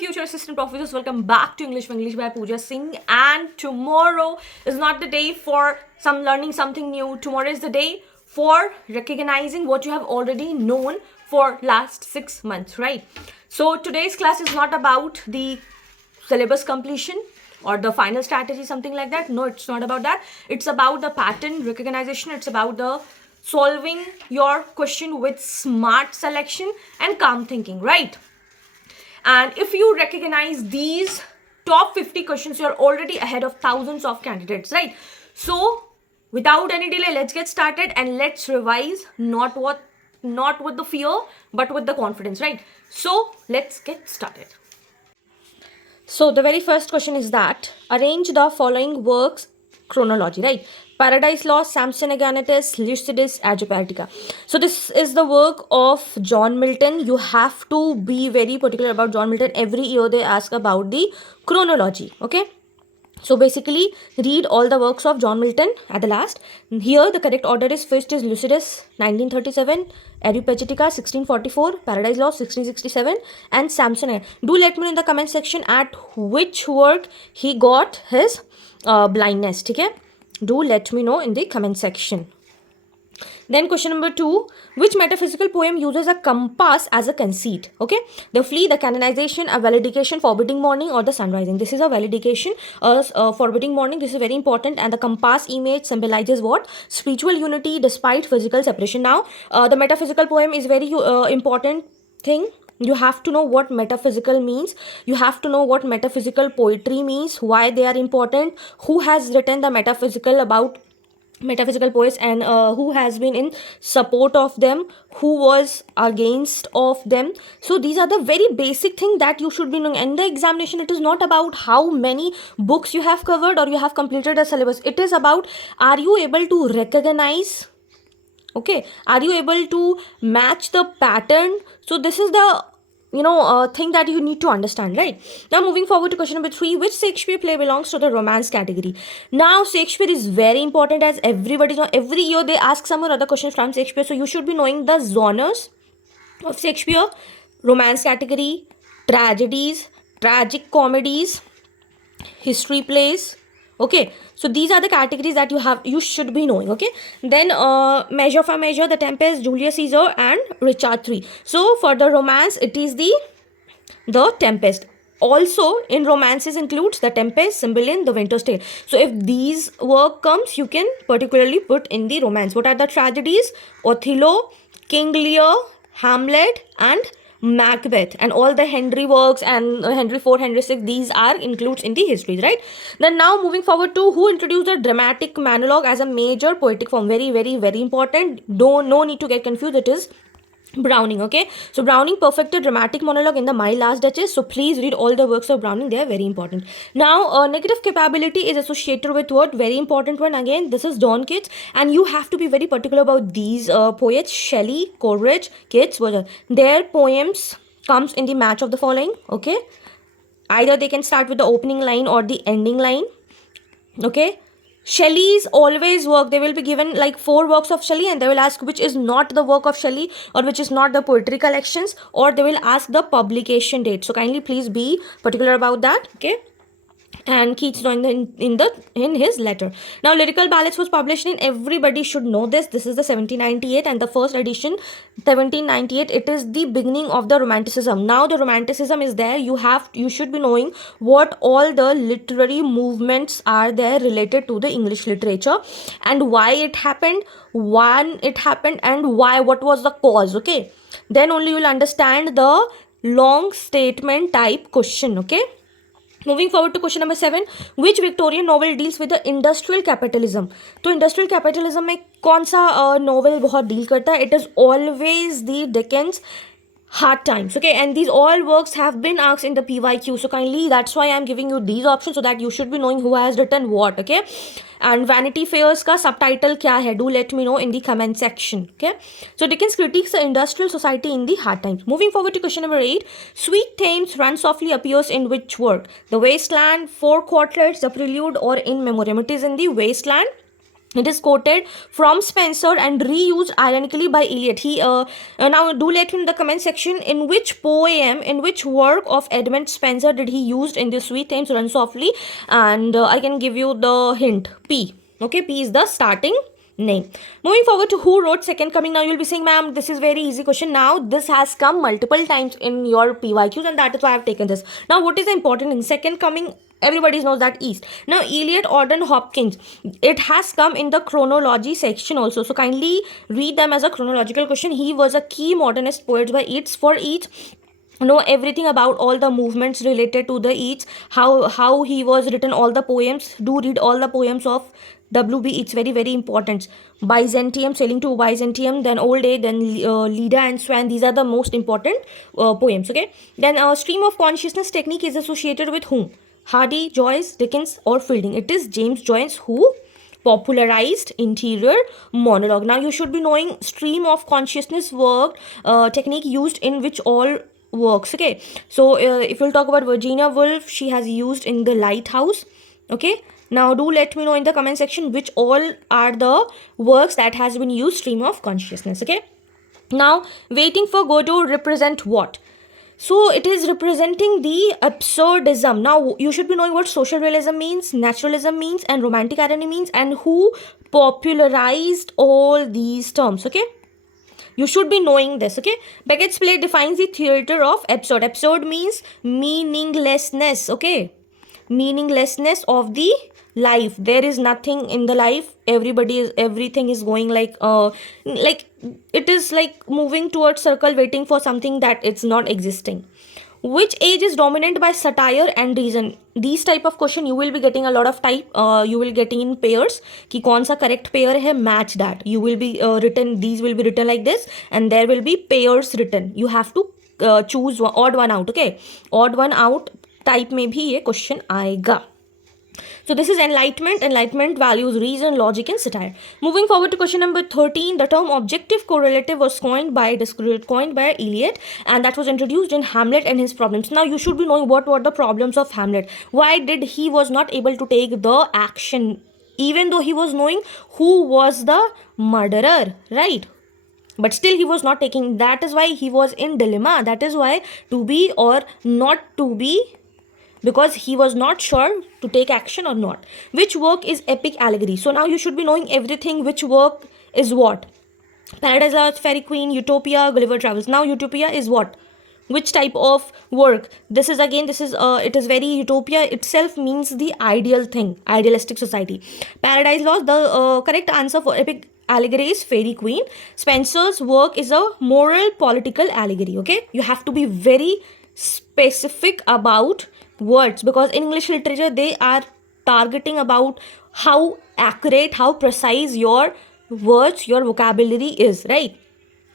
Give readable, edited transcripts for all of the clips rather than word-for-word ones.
future assistant professors, welcome back to English by Pooja Singh. And tomorrow is not the day for learning something new. Tomorrow is the day for recognizing what you have already known for last 6 months, right? So today's class is not about the syllabus completion or the final strategy, something like that. No, it's not about that. It's about the pattern recognition. It's about the solving your question with smart selection and calm thinking, right? And if you recognize these top 50 questions, you're already ahead of thousands of candidates, right? So without any delay, let's get started and let's revise, not with the fear, but with the confidence, right? So let's get started. So the very first question is that arrange the following works chronology, right? Paradise Lost, Samson Agonistes, Lycidas, Agiapatica. So this is the work of John Milton. You have to be very particular about John Milton. Every year they ask about the chronology, okay? So basically read all the works of John Milton at the last. Here the correct order is: first is Lycidas 1937, Areopagitica 1644, Paradise Lost 1667, and Samson. Do let me know in the comment section at which work he got his blindness, okay? Do let me know in the comment section. Then question number 2, which metaphysical poem uses a compass as a conceit? Okay, the flea, the canonization, a valediction, forbidding morning, or the sunrising. This is a valediction, forbidding morning. This is very important. And the compass image symbolizes what? Spiritual unity despite physical separation. Now the metaphysical poem is very important thing. You have to know what metaphysical means. You have to know what metaphysical poetry means, why they are important, who has written the metaphysical poets, and who has been in support of them, who was against of them. So these are the very basic thing that you should be knowing. And the examination, it is not about how many books you have covered or you have completed a syllabus. It is about, are you able to recognize, okay, are you able to match the pattern? So this is the thing that you need to understand, right? Now moving forward to question number 3, which Shakespeare play belongs to the romance category? Now Shakespeare is very important, as everybody knows. Every year they ask some or other questions from Shakespeare, so you should be knowing the genres of Shakespeare: romance category, tragedies, tragic comedies, history plays. Okay, so these are the categories that you should be knowing, okay? Then Measure for Measure, The Tempest, Julius Caesar, and Richard III. So for the romance, it is the Tempest. Also in romances includes The Tempest, Cymbeline, The Winter's Tale. So if these work comes, you can particularly put in the romance. What are the tragedies? Othello, King Lear, Hamlet, and Macbeth. And all the Henry works and Henry IV, Henry VI, these are includes in the histories, right? Then now moving forward to who introduced the dramatic monologue as a major poetic form. Very, very, very important. No need to get confused. It is Browning, okay? So Browning perfected dramatic monologue in the My Last Duchess. So please read all the works of Browning. They are very important. Now negative capability is associated with what? Very important one. Again, this is John Keats, and you have to be very particular about these poets: Shelley, Coleridge, Keats. Their poems comes in the match of the following, okay? Either they can start with the opening line or the ending line, okay? Shelley's always work, they will be given like 4 works of Shelley, and they will ask which is not the work of Shelley or which is not the poetry collections, or they will ask the publication date. So kindly please be particular about that, okay? And Keats joined in his letter. Now lyrical ballads was published in, everybody should know this. This is the 1798, and the first edition 1798. It is the beginning of the romanticism. Now the romanticism is there. You should be knowing what all the literary movements are there related to the English literature, and why it happened, when it happened, and why, what was the cause, okay? Then only you will understand the long statement type question, okay? Moving forward to question number 7, which Victorian novel deals with the industrial capitalism? तो industrial capitalism में कौन सा novel बहुत deal करता है? It is always the Dickens Hard Times, okay? And these all works have been asked in the PYQ, so kindly, that's why I'm giving you these options, so that you should be knowing who has written what, okay? And Vanity Fair's का subtitle क्या है? Do let me know in the comment section, okay? So Dickens critiques the industrial society in the hard times. Moving forward to question number 8, Sweet Thames Run Softly appears in which work? The Wasteland, Four Quartets, The Prelude, or In Memoriam? It is in the Wasteland. It is quoted from Spenser and reused ironically by Eliot. He now do let me in the comment section in which poem, in which work of Edmund Spenser did he used in the Sweet Thames Run Softly, and I can give you the hint. P. Okay, P is the starting name. Moving forward to who wrote Second Coming. Now you'll be saying, ma'am, this is very easy question. Now this has come multiple times in your PYQs, and that is why I've taken this. Now what is important in Second Coming? Everybody knows that East. Now Eliot Auden Hopkins, it has come in the chronology section also, so kindly read them as a chronological question. He was a key modernist poet by Yeats. For Yeats, know everything about all the movements related to the Yeats, how he was written, all the poems. Do read all the poems of WB. It's very very important. Byzantium, Sailing to Byzantium, then Old Age, then Leda and Swan. These are the most important poems. Okay, then stream of consciousness technique is associated with whom? Hardy, Joyce, Dickens, or Fielding? It is James Joyce who popularized interior monologue. Now you should be knowing stream of consciousness work technique used in which all works. Okay, so if we'll talk about Virginia Woolf, she has used in The Lighthouse. Okay, now do let me know in the comment section which all are the works that has been used stream of consciousness. Okay, now Waiting for Godot represent what? So it is representing the absurdism. Now you should be knowing what social realism means, naturalism means, and romantic irony means, and who popularized all these terms. Okay, you should be knowing this. Okay, Beckett's play defines the theater of absurd. Absurd means meaninglessness. Okay, meaninglessness of the life. There is nothing in the life. Everything is going like it is like moving towards circle, waiting for something that it's not existing. Which age is dominant by satire and reason? These type of question you will be getting a lot of type. You will getting in pairs कि कौन सा correct pair है, match that. You will be written, these will be written like this, and there will be pairs written. You have to choose odd one out. Okay, odd one out type में भी ये question आएगा. So this is enlightenment. Enlightenment values reason, logic, and satire. Moving forward to question number 13, the term objective correlative was coined by Eliot, and that was introduced in Hamlet and his problems. Now you should be knowing what were the problems of Hamlet. Why did he was not able to take the action, even though he was knowing who was the murderer, right? But still he was not taking. That is why he was in dilemma. That is why to be or not to be, because he was not sure to take action or not. Which work is epic allegory? So now you should be knowing everything. Which work is what? Paradise Lost, Fairy Queen, Utopia, Gulliver Travels. Now Utopia is what? Which type of work? This is it is very, Utopia itself means the ideal thing, idealistic society. Paradise Lost, the correct answer for epic allegory is Fairy Queen. Spenser's work is a moral political allegory. Okay, you have to be very specific about words, because in English literature they are targeting about how accurate, how precise your words, your vocabulary is, right?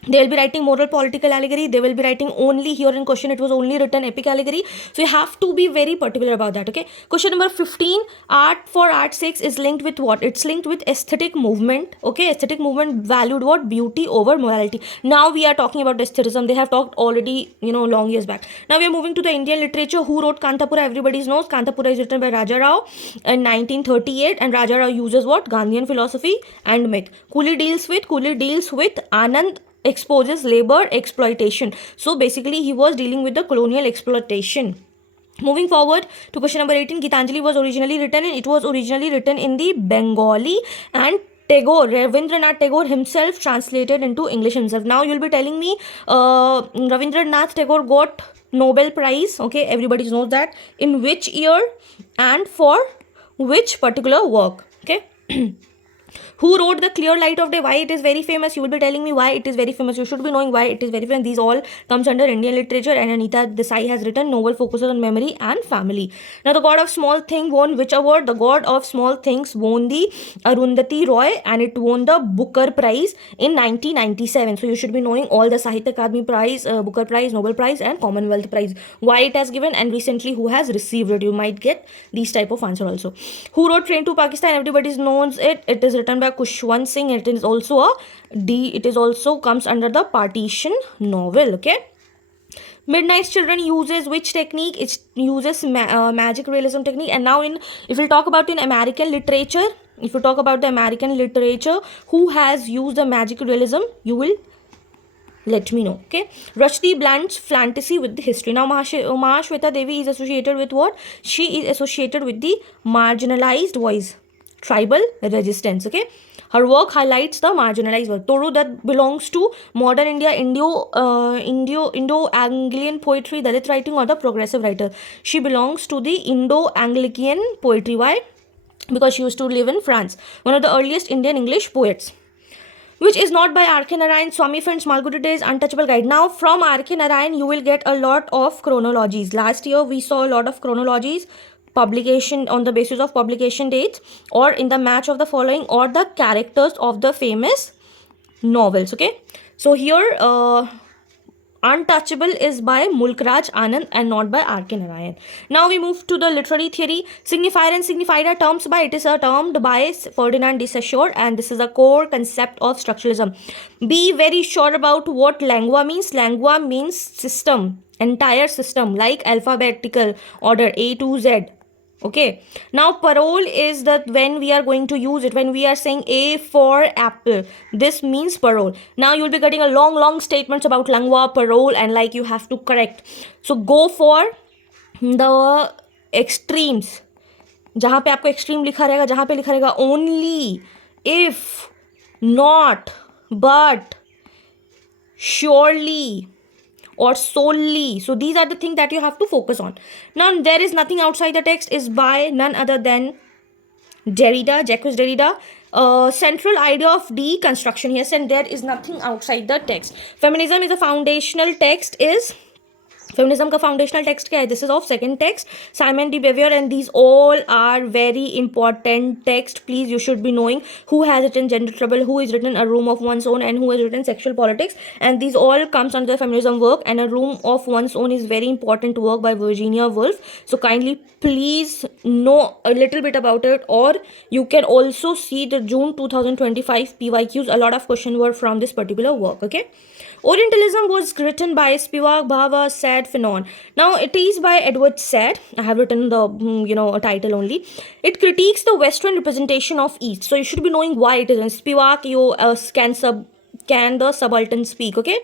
They will be writing moral political allegory. They will be writing only, here in question it was only written epic allegory. So you have to be very particular about that. Okay, question number 15, art for art's sake is linked with what? It's linked with aesthetic movement. Okay, aesthetic movement valued what? Beauty over morality. Now we are talking about aestheticism. They have talked already, long years back. Now we are moving to the Indian literature. Who wrote Kantapura? Everybody knows Kantapura is written by Raja Rao in 1938, and Raja Rao uses what? Gandhian philosophy and myth. Cooley deals with Anand exposes labor exploitation. So basically he was dealing with the colonial exploitation. Moving forward to question number 18, Gitanjali was originally written in the Bengali, and Tagore, Rabindranath Tagore himself translated into English himself. Now you'll be telling me Rabindranath Tagore got Nobel Prize. Okay, everybody knows that. In which year and for which particular work? Okay. Who wrote The Clear Light of Day? Why it is very famous? You will be telling me why it is very famous. You should be knowing why it is very famous. These all comes under Indian literature, and Anita Desai has written novel focuses on memory and family. Now The God of Small Things won which award? The God of Small Things won the Arundhati Roy, and it won the Booker Prize in 1997. So you should be knowing all the Sahitya Akademi Prize, Booker Prize, Nobel Prize, and Commonwealth Prize. Why it has given, and recently who has received it. You might get these type of answer also. Who wrote Train to Pakistan? Everybody knows it. It is written by Khushwant Singh. It is also it is also comes under the partition novel. Okay. Midnight's Children uses which technique? It uses magic realism technique. And now if we'll talk about in American literature, If you talk about the American literature, who has used the magical realism, you will let me know. Okay, Rushdie blends fantasy with the history. Now Mahashweta Devi is associated with what? She is associated with the marginalized voice, tribal resistance. Okay, her work highlights the marginalized work. Toru Dutt belongs to modern India, Indo-Anglian poetry, Dalit writing, or the progressive writer. She belongs to the Indo-Anglican poetry. Why? Because she used to live in France. One of the earliest Indian English poets, which is not by R.K. Narayan. Swami Friends Malgudi is Untouchable Guide. Now from R.K. Narayan you will get a lot of chronologies. Last year we saw a lot of chronologies, publication on the basis of publication dates, or in the match of the following, or the characters of the famous novels. Okay, so here Untouchable is by Mulk Raj Anand and not by R.K. Narayan. Now we move to the literary theory. Signifier and signified are terms by, it is termed by Ferdinand de Saussure, and this is a core concept of structuralism. Be very sure about what lingua means. Lingua means system, entire system, like alphabetical order A to Z. Okay, now parole is that when we are going to use it, when we are saying A for apple, this means parole. Now you'll be getting a long statements about lingua, parole, and like you have to correct. So go for the extremes. जहाँ पे आपको extreme लिखा रहेगा, जहाँ पे लिखा रहेगा only, if, not, but, surely, or solely. So these are the things that you have to focus on. Now there is nothing outside the text is by none other than Derrida, Jacques Derrida. Central idea of deconstruction. Yes, and there is nothing outside the text. Feminism is a foundational text is Feminism का foundational text क्या है? This is of second text, Simon de Beauvoir, and these all are very important text. Please, you should be knowing who has written Gender Trouble, who has written A Room of One's Own, and who has written Sexual Politics, and these all comes under the feminism work. And A Room of One's Own is very important work by Virginia Woolf. So kindly please know a little bit about it, or you can also see the June 2025 PYQs. A lot of questions were from this particular work. Okay. Orientalism was written by Spivak, Bhava, Said, Fanon. Now it is by Edward Said. I have written the title only. It critiques the Western representation of East. So you should be knowing why it is. And Spivak, can the subaltern speak? Okay.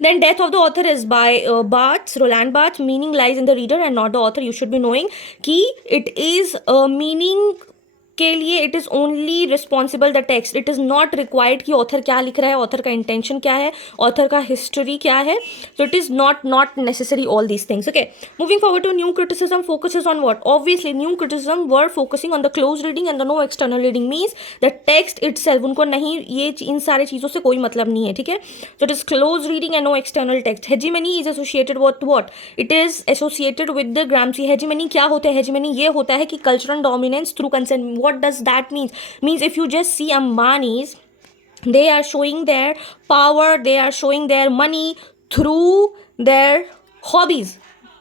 Then death of the author is by Barthes, Roland Barthes. Meaning lies in the reader and not the author. You should be knowing कि it is meaning के लिए it is only responsible the text. It is not required कि author क्या लिख रहा है, author का intention क्या है, ऑथर का हिस्ट्री क्या है. So it is not necessary all these things. Okay, moving forward to new criticism focuses on what? Obviously new criticism were focusing on the close reading and the no external reading. Means the text itself, उनको नहीं, ये इन सारे चीज़ों से कोई मतलब नहीं है. ठीक है, so it is close reading and no external text. Hegemony is associated what? It is associated with the Gramsci. Hegemony क्या होता है? हेजीमनी ये होता है कि cultural dominance through consent. What does that mean? Means if you just see Ambanis, they are showing their power, they are showing their money through their hobbies,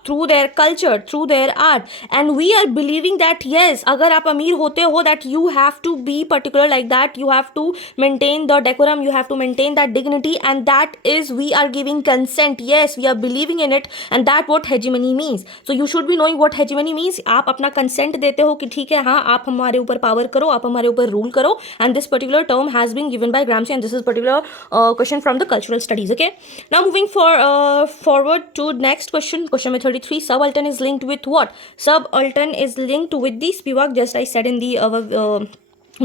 through their culture, through their art, and we are believing that yes, अगर आप अमीर होते हो, that you have to be particular like that, you have to maintain the decorum, you have to maintain that dignity, and that is we are giving consent. Yes, we are believing in it, and that what hegemony means. So you should be knowing what hegemony means. आप अपना consent देते हो कि ठीक है, हाँ आप हमारे ऊपर power करो, आप हमारे ऊपर rule करो, and this particular term has been given by Gramsci, and this is particular question from the cultural studies. Okay, now moving forward to next question number 33. Subaltern is linked with what? Subaltern is linked with the Spivak, just I said in the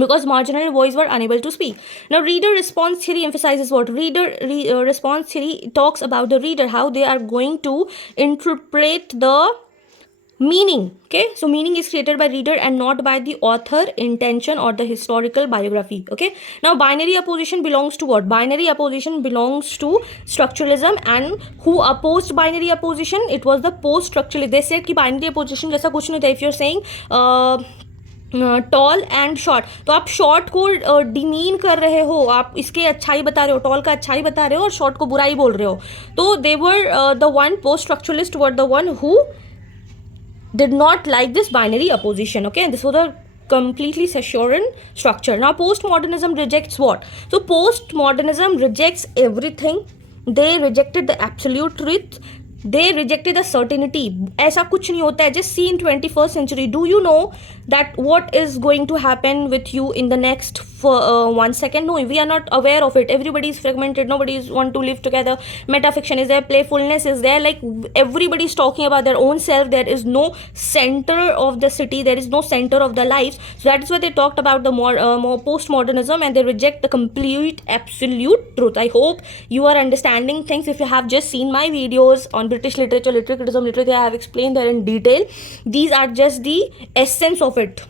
because marginal voice were unable to speak. Now reader response theory emphasizes what? Response theory talks about the reader, how they are going to interpret the meaning. Okay, so meaning is created by reader and not by the author intention or the historical biography. Okay, now binary opposition belongs to what? Binary opposition belongs to structuralism, and who opposed binary opposition? It was the post structuralists. They said कि binary opposition जैसा कुछ नहीं था. If you're saying tall and short, तो आप short को demean कर रहे हो, आप इसके अच्छाई बता रहे हो, टॉल का अच्छाई बता रहे हो और शॉर्ट को बुराई बोल रहे हो. तो they were the one post structuralist were the one who did not like this binary opposition. Okay, and this was a completely Saussurean structure. Now postmodernism rejects what? So postmodernism rejects everything. They rejected the absolute truth. they rejected the certainty. ऐसा कुछ नहीं होता है. Just see in 21st century. Do you know that what is going to happen with you in the next 1 second? No, we are not aware of it. Everybody is fragmented. Nobody is want to live together. Metafiction is there. Playfulness is there. Like everybody is talking about their own self. There is no center of the city. There is no center of the lives. So that is why they talked about the more postmodernism, and they reject the complete absolute truth. I hope you are understanding things. If you have just seen my videos on British literature, literary criticism, literature, I have explained that in detail. These are just the essence of it.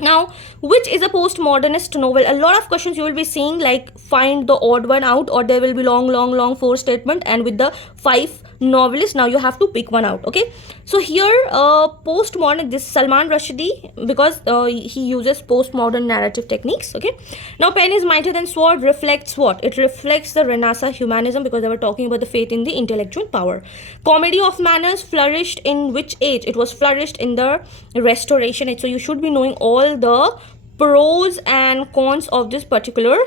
Now, which is a postmodernist novel? A lot of questions you will be seeing, like find the odd one out, or there will be long 4 statement, and with the 5 novelists, now you have to pick one out. Okay, so here postmodern, this Salman Rushdie, because he uses postmodern narrative techniques. Okay, now pen is mightier than sword reflects what? It reflects the Renaissance humanism, because they were talking about the faith in the intellectual power. Comedy of manners flourished in which age? It was flourished in the Restoration age. So you should be knowing all the pros and cons of this particular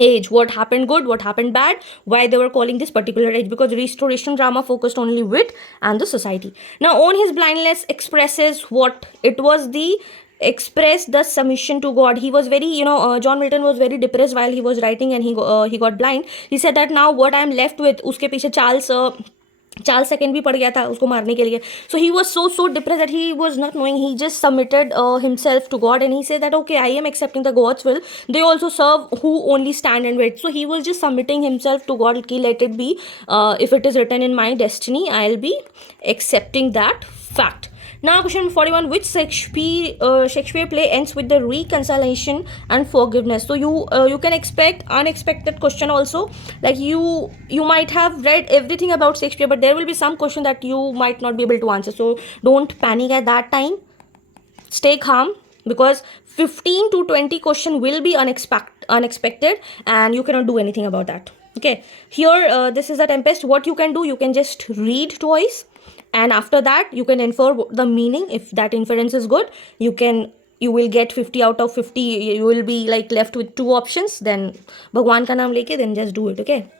age. What happened good, what happened bad, why they were calling this particular age, because Restoration drama focused only wit and the society. Now, on his blindness expresses what? It was the expressed the submission to God. He was very, John Milton was very depressed while he was writing, and he got blind. He said that now what I am left with, uske piche Charles II भी पड़ गया था उसको मारने के लिए. So he was so depressed that he was not knowing. He just submitted himself to God, and he said that okay, I am accepting the God's will. They also serve who only stand and wait. So he was just submitting himself to God. Okay, let it be. If it is written in my destiny, I'll be accepting that fact. Now question 41, which Shakespeare play ends with the reconciliation and forgiveness? So you can expect unexpected question also, like you might have read everything about Shakespeare, but there will be some question that you might not be able to answer. So don't panic at that time, stay calm, because 15 to 20 question will be unexpected, and you cannot do anything about that. Okay, here this is a Tempest. What you can do, you can just read twice, and after that you can infer the meaning. If that inference is good, you will get 50 out of 50. You will be like left with 2 options. Then Bhagwan ka naam leke, then just do it. Okay,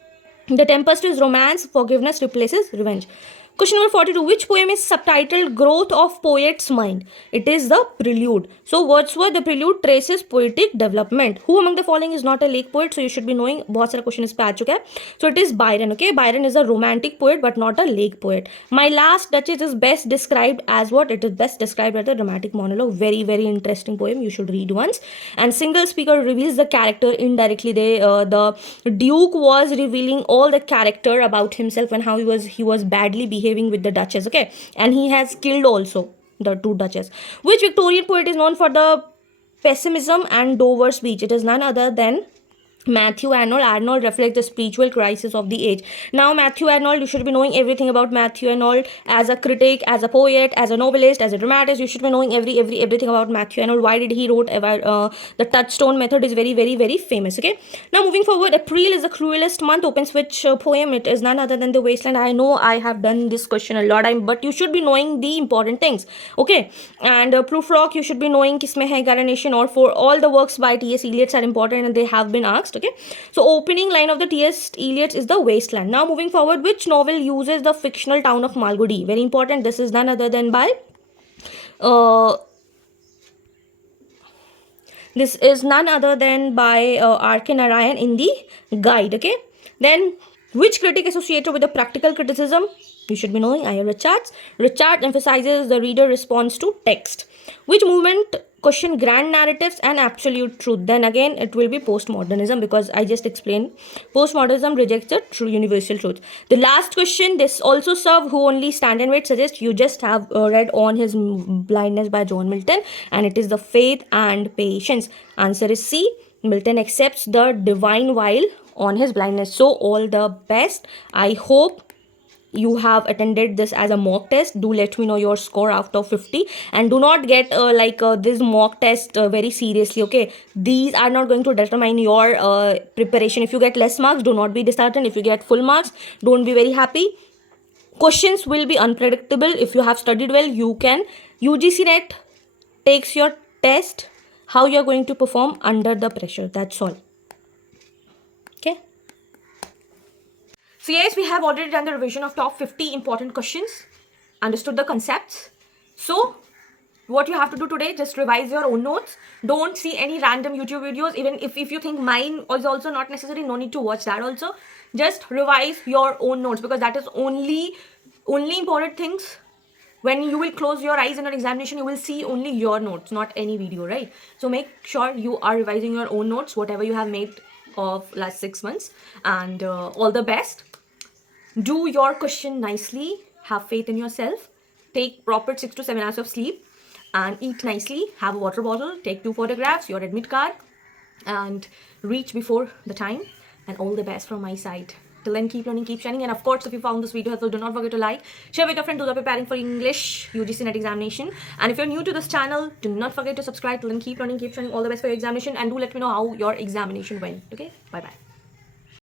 the Tempest is romance. Forgiveness replaces revenge. Question number 42. Which poem is subtitled Growth of Poet's Mind? It is the Prelude. So Wordsworth, the Prelude traces poetic development. Who among the following is not a lake poet? So you should be knowing. बहुत सारा question इस पे आ चुका है. So it is Byron. Okay, Byron is a romantic poet but not a lake poet. My Last Duchess is best described as what? It is best described as a dramatic monologue. Very interesting poem. You should read once. And Single Speaker reveals the character indirectly. The Duke was revealing all the character about himself and how he was badly behaving with the Duchess. Okay, and he has killed also the 2 Duchess. Which Victorian poet is known for the pessimism and Dover speech? It is none other than Matthew Arnold. Arnold reflects the spiritual crisis of the age. Now Matthew Arnold, you should be knowing everything about Matthew Arnold as a critic, as a poet, as a novelist, as a dramatist. You should be knowing everything about Matthew Arnold. Why did he wrote the touchstone method is very famous. Okay, now moving forward, April is the cruelest month opens which poem? It is none other than The Wasteland. I know I have done this question a lot, but you should be knowing the important things. Okay, and Prufrock, you should be knowing Kisme Hai Garanation, or for all the works by T.S. Eliot are important and they have been asked. Okay, so opening line of the T.S. Eliot is The Wasteland. Now moving forward, which novel uses the fictional town of Malgudi? Very important. This is none other than by R.K. Narayan in the Guide. Okay, then which critic associated with the practical criticism? You should be knowing I. Richards. Richard emphasizes the reader response to text. Which movement question grand narratives and absolute truth? Then again it will be postmodernism, because I just explained postmodernism rejects the true universal truth. The last question, this also serve who only stand and wait, suggests you just have read On His Blindness by John Milton, and it is the faith and patience. Answer is C. Milton accepts the divine while on his blindness. So all the best. I hope you have attended this as a mock test. Do let me know your score out of 50, and do not get this mock test very seriously. Okay, these are not going to determine your preparation. If you get less marks, do not be disheartened. If you get full marks, don't be very happy. Questions will be unpredictable. If you have studied well, you can. UGC NET takes your test how you are going to perform under the pressure. That's all. Okay. So yes, we have already done the revision of top 50 important questions, understood the concepts. So what you have to do today, just revise your own notes. Don't see any random YouTube videos. Even if you think mine is also not necessary, no need to watch that also. Just revise your own notes, because that is only important things. When you will close your eyes in your examination, you will see only your notes, not any video, right? So make sure you are revising your own notes, whatever you have made of last 6 months. And all the best. Do your question nicely. Have faith in yourself. Take proper 6 to 7 hours of sleep. And eat nicely. Have a water bottle. Take 2 photographs, your admit card. And reach before the time. And all the best from my side. Till then, keep learning, keep shining. And of course, if you found this video helpful, do not forget to like, share with your friends who are preparing for English UGC NET examination. And if you're new to this channel, do not forget to subscribe. Till then, keep learning, keep shining. All the best for your examination. And do let me know how your examination went. Okay? Bye-bye.